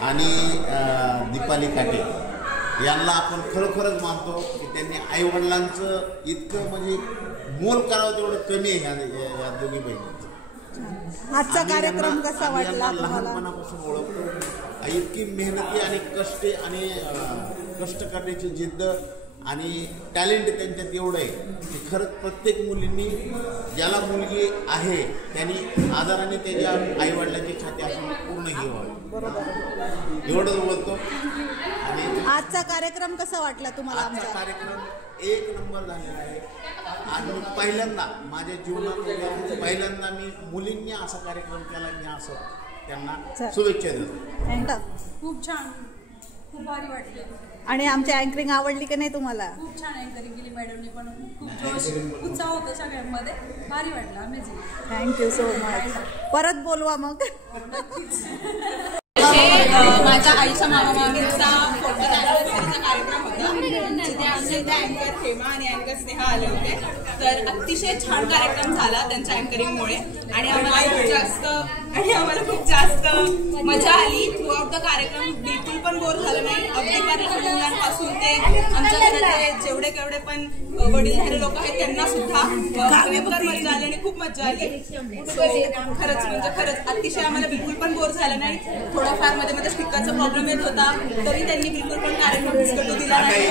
आणि दीपाली काटे यांना आपण खरोखरच मानतो की त्यांनी आईवडिलांचं इतकं म्हणजे मोल करावं तेवढं कमी आहे या दोघी बहिणींचं। आजचा कार्यक्रम कसा वाटला तुम्हाला? लहानपणापासून ओळखतो, इतकी मेहनती आणि कष्ट करण्याची जिद्द आणि टॅलेंट त्यांच्यात एवढं आहे की खरंच प्रत्येक मुलींनी ज्याला मुलगी आहे त्यांनी आदराने त्याच्या आईवडिलांची छाती असं पूर्ण घ्यावं एवढंच बोलतो। आणि आजचा कार्यक्रम कसा वाटला तुम्हाला? आजचा कार्यक्रम एक नंबर झालेला आहे। आणि पहिल्यांदा माझ्या जीवनात पहिल्यांदा मी मुलींनी असा कार्यक्रम केला, मी असं त्यांना शुभेच्छा देतो। खूप छान, खूप भारी वाटले। आणि आमची अँकरिंग आवडली की नाही तुम्हाला? खूप छान अँकरिंग केली मॅडमने, पण खूप जोश उत्साह होता सगळ्यांमध्ये, भारी वाटलं, अमेझिंग। Thank you so much. परत बोलवा मग। माझ्या आईच्या मामामामीचा 40th अॅनिव्हर्सरीचा कार्यक्रम होता, जिथे आमचे त्या अँकर हेमा आणि अँकर स्नेहा आले होते। तर अतिशय छान कार्यक्रम झाला त्यांच्या अँकरिंगमुळे आणि आम्हाला खूप जास्त मजा आली। थ्रू आउट द कार्यक्रम बिलकुल पण बोर झालं नाही। अगदी मुलांपासून ते आमच्या घरातले जेवढे केवढे पण वडीलधारे लोक आहेत त्यांना सुद्धा भयंकर मजा आली आणि खूप मजा आली। खरंच अतिशय आम्हाला बिलकुल पण बोर झालं नाही। थोडाफार मध्ये स्पीकरचा प्रॉब्लेम येत होता तरी त्यांनी बिलकुल पण कार्यक्रम विस्कटू दिला नाही।